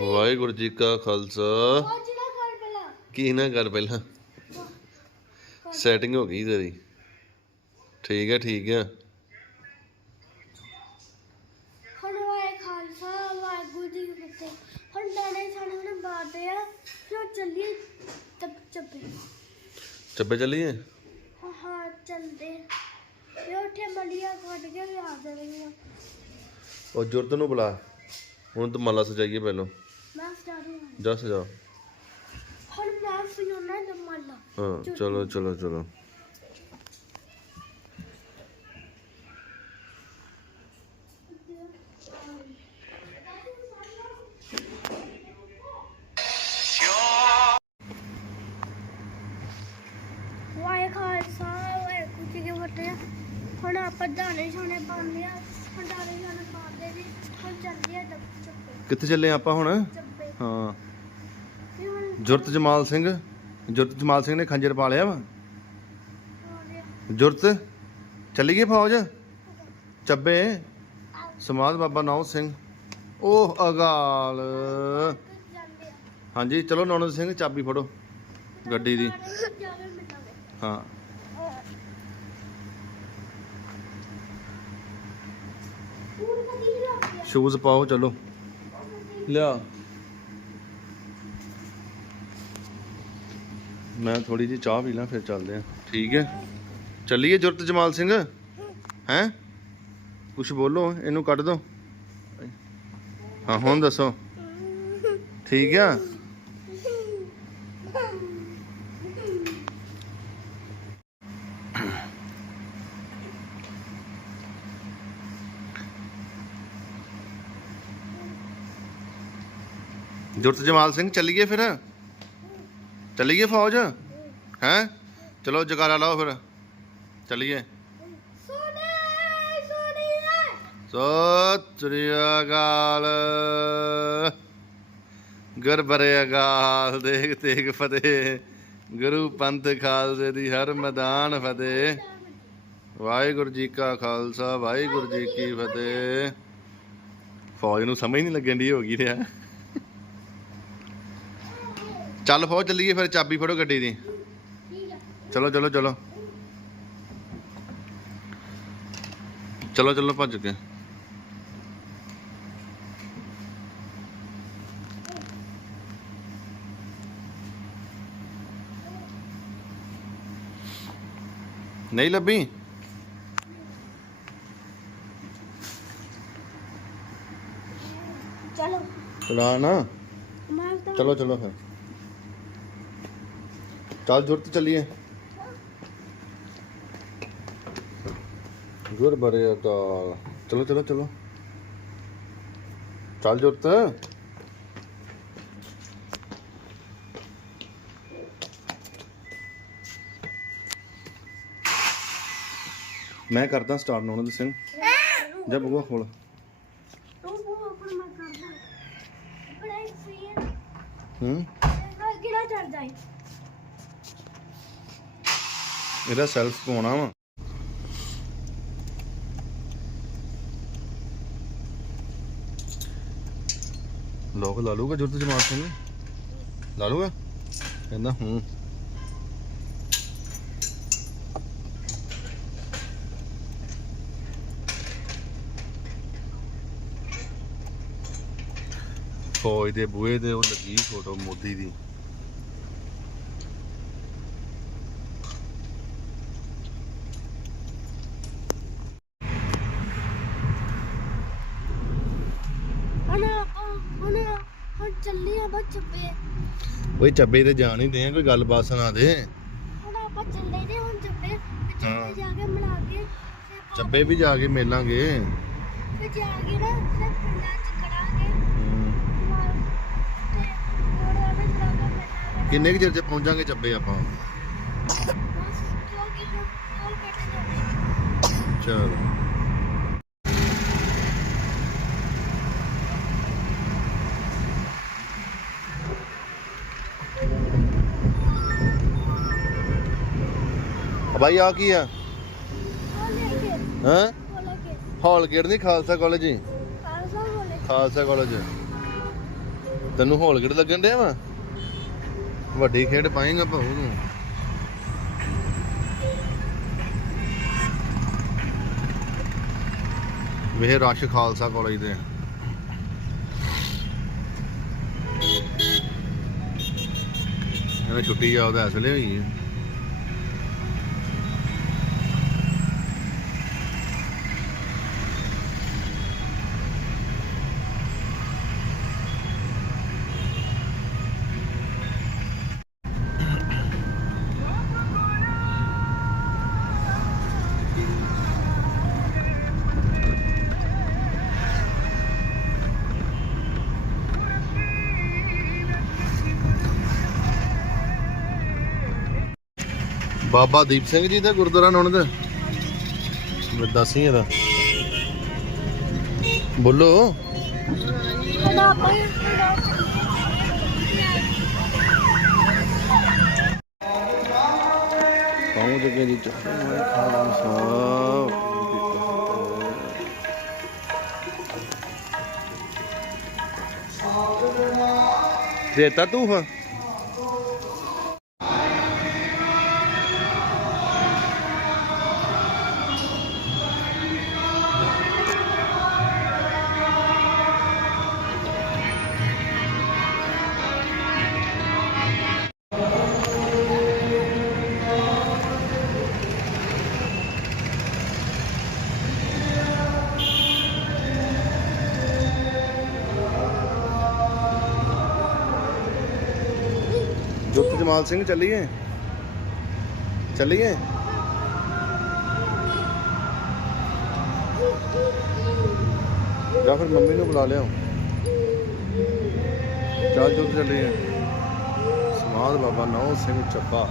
ਵਾਹਿਗੁਰੂ ਜੀ ਕਾ ਖਾਲਸਾ। ਕੀ ਨਾ ਕਰ ਪਹਿਲਾਂ? ਸੈਟਿੰਗ ਹੋ ਗਈ ਤੇਰੀ। ਠੀਕ ਹੈ ਠੀਕ ਹੈ ਹੁਣ ਵਾਏ ਖਾਲਸਾ ਵਾਹਿਗੁਰੂ ਜੀ ਕੀ ਫਤਿਹ। ਹੁਣ ਦਾਣੇ ਸਾਨੂੰ ਨੇ ਬਾਦੇ ਆ ਫਿਰ ਚੱਲੀਏ ਚੱਪੇ ਚੱਲੀਏ? ਹਾਂ ਹਾਂ ਚੱਲਦੇ। ਇਹ ਉੱਥੇ ਮੰਡੀਆਂ ਕੱਢ ਕੇ ਆ ਜਾਣਗੀਆਂ ਉਹ ਜੁਰਤ ਨੂੰ ਬੁਲਾ। ਹੁਣ ਤੂੰ ਮਾਲਾ ਸਜਾਈਏ ਪਹਿਲਾਂ। ਮੈਂ ਜਾ ਸਜਾ। ਹੁਣ ਮੈਂ ਹਾਂ ਚਲੋ। ਚਲੋ ਚਲੋ ਵਾਏ ਖਾਲਸਾ ਕੀ ਹੁਣ ਆਪਾਂ ਦਾਣੇ ਛਾਣੇ ਪਾਉਂਦੇ ਆ। ਪਾਉਂਦੇ ਵੀ ਹੁਣ ਆ ਕਿੱਥੇ ਚੱਲੇ ਆਪਾਂ ਹੁਣ? ਚੱਪੇ। ਹਾਂ। ਵੀ ਹੁਣ ਜੁਰਤ ਜਮਾਲ ਸਿੰਘ ਜੁਰਤ ਜਮਾਲ ਸਿੰਘ ਨੇ ਖੰਜਰ ਪਾ ਲਿਆ ਵਾ? ਆਉਂਦੇ ਆ ਜੁਰਤ ਚੱਲੀ ਗਈ ਫੌਜ? ਚੱਬੇ। ਸਮਾਦ ਬਾਬਾ ਨੌ ਸਿੰਘ। ਉਹ ਅਗਾਲ। ਜਾਂਦੇ ਆ ਹਾਂਜੀ ਚਲੋ ਨੌਨਦ ਸਿੰਘ ਚਾਬੀ ਫੜੋ ਗੱਡੀ ਦੀ। ਜਾਵੇ ਹਾਂ ਫੂਲ ਕਦੀ ਨਹੀਂ ਲੱਗ ਗਿਆ ਸ਼ੂਜ਼ ਪਾਓ, ਚਲੋ। ਲਿਆ। ਮੈਂ ਥੋੜੀ ਜਿਹੀ ਚਾਹ ਪੀ ਲਾਂ, ਫਿਰ ਚੱਲਦੇ ਆ ਠੀਕ ਹੈ। ਚੱਲੀਏ ਜੁਰਤ ਜਮਾਲ ਸਿੰਘ? ਹੈ? ਕੁਝ ਬੋਲੋ, ਇਹਨੂੰ ਕੱਢ ਦੋ। ਹਾਂ, ਹੁਣ ਦੱਸੋ। ਠੀਕ ਆ? ਜੁਰਤ ਜਮਾਲ ਸਿੰਘ, ਚੱਲੀਏ ਫਿਰ? ਚੱਲੀਏ ਫੌਜ? ਹੈ? ਚਲੋ ਜਗਾਰਾ ਲਾਓ ਫਿਰ। ਚੱਲੀਏ। ਸੋਨੇ ਸਤਿ ਸ੍ਰੀ ਅਕਾਲ। ਗੁਰਬਰੇ ਅਕਾਲ ਦੇਖ ਤੇਗ ਫਤਿਹ। ਗੁਰੂ ਪੰਥ ਖਾਲਸੇ ਦੀ ਹਰ ਮੈਦਾਨ ਫਤਿਹ। ਵਾਹਿਗੁਰੂ ਜੀ ਕਾ ਖਾਲਸਾ, ਵਾਹਿਗੁਰੂ ਜੀ ਕੀ ਫਤਿਹ। ਫੌਜ ਨੂੰ ਸਮਝ ਨਹੀਂ ਲੱਗਣ ਦੀ ਹੋ ਗਈ ਰਿਆ ਚੱਲ ਫੌਜ ਚੱਲੀਏ ਫਿਰ ਚਾਬੀ ਫੜੋ ਗੱਡੀ ਦੀ। ਚਲੋ ਚਲੋ ਚਲੋ। ਚਲੋ ਚਲੋ ਭੱਜ ਕੇ। ਨਹੀਂ ਲੱਭੀ? ਚਲੋ। ਨਾ ਚਲੋ ਚਲੋ ਫਿਰ। ਚੱਲ ਜੁਰਤ ਚੱਲੀਏ। ਗੁਰ ਬਰੇ ਅਕਾਲ ਚਲੋ ਚਲੋ ਚਲੋ। ਚੱਲ ਜੁਰਤ ਮੈਂ ਕਰਦਾ ਸਟਾਰਟ ਨੋਨਦ ਸਿੰਘ। ਜਾ ਬਗਵਾ ਖੋਲ। ਤੂੰ ਉਹ ਆਪਣਾ ਮੈਂ ਕਰਦਾ। ਬੜਾ ਹੀ ਕਿਹੜਾ ਚੜਦਾ ਹੈ ਇਹਦਾ ਸੈਲਫ ਪਾਉਣਾ ਵਾ। ਲੋਕ ਲਾ ਲੂਗਾ ਜੁਰਤ ਜਮਾਤ ਸਿੰਘ ਲਾ ਲੂਗਾ ਕਹਿੰਦਾ, ਹੂੰ। ਫੌਜ ਦੇ ਬੂਹੇ ਤੇ ਉਹ ਲੱਗੀ ਫੋਟੋ ਮੋਦੀ ਦੀ ਹੁਣ ਆਪਾਂ ਹੁਣ ਹੁਣ ਚੱਲੀ ਆ ਬੱਚ ਪੇ ਓਏ ਚੱਬੇ ਤੇ ਜਾਣ ਹੀ ਦੇ ਕੋਈ ਗੱਲਬਾਤ ਸੁਣਾ ਦੇ। ਹੁਣ ਆਪਾਂ ਚੱਲੇ ਜੇ ਹੁਣ ਚੱਪੇ ਤੇ ਹਾਂ। ਚੱਪੇ ਜਾ ਕੇ ਮਿਲਾ ਕੇ ਫਿਰ ਆਪਾਂ- ਚੱਬੇ ਵੀ ਜਾ ਕੇ ਮਿਲਾਂਗੇ। ਫਿਰ ਜਾ ਕੇ ਨਾ ਫਿਰ ਪਿੰਡਾਂ ਚ ਕਰਾਂਗੇ। ਮਾਰ ਤੇ ਹੋਰ ਉਹਨੇ ਜਾ ਕੇ ਮਿਲਾਂਗੇ ਕਿੰਨੇ ਕੁ ਚਿਰ ਚ ਪਹੁੰਚਾਂਗੇ ਚੱਬੇ ਆਪਾਂ? ਬਸ ਕੱਟ ਜਾਵੇ ਚਲ। ਭਾਈ ਆ ਕੀ ਆ? ਹਾਂ? ਉਹ ਗੇਟ ਨਹੀਂ ਖਾਲਸਾ ਕਾਲਜ ਹੀ। ਕਾਲਸਾ ਖਾਲਸਾ ਕਾਲਜ। ਤੈਨੂੰ ਹੌਲ ਲੱਗਣ ਡਿਆ ਵਾ? ਵੱਡੀ ਖੇਡ ਪਾਏਗਾ ਭਾਊ ਤੂੰ। ਵੇਹ ਰਸ਼ ਖਾਲਸਾ ਕਾਲਜ ਦੇ ਇਹਨਾਂ ਛੁੱਟੀ ਆ ਉਹਦਾ ਇਸ ਵੇਲੇ ਹੋਈ ਹੈ ਬਾਬਾ ਦੀਪ ਸਿੰਘ ਜੀ ਦਾ ਗੁਰਦੁਆਰਾ ਨੌਣਦ ਦੱਸੀ ਇਹਦਾ। ਬੋਲੋ। ਪਹੁੰਚ ਗਏ ਜੀ ਚਾਹੇ ਖਾਲਸਾ ਦੇਤਾ ਤੂੰ ਹਾਂ। जमाल सिंह, चलिए। चलिए। या फिर मम्मी ने बुला लिया चल चुप चलिए। समाध बाबा नौ सिंह चप्पा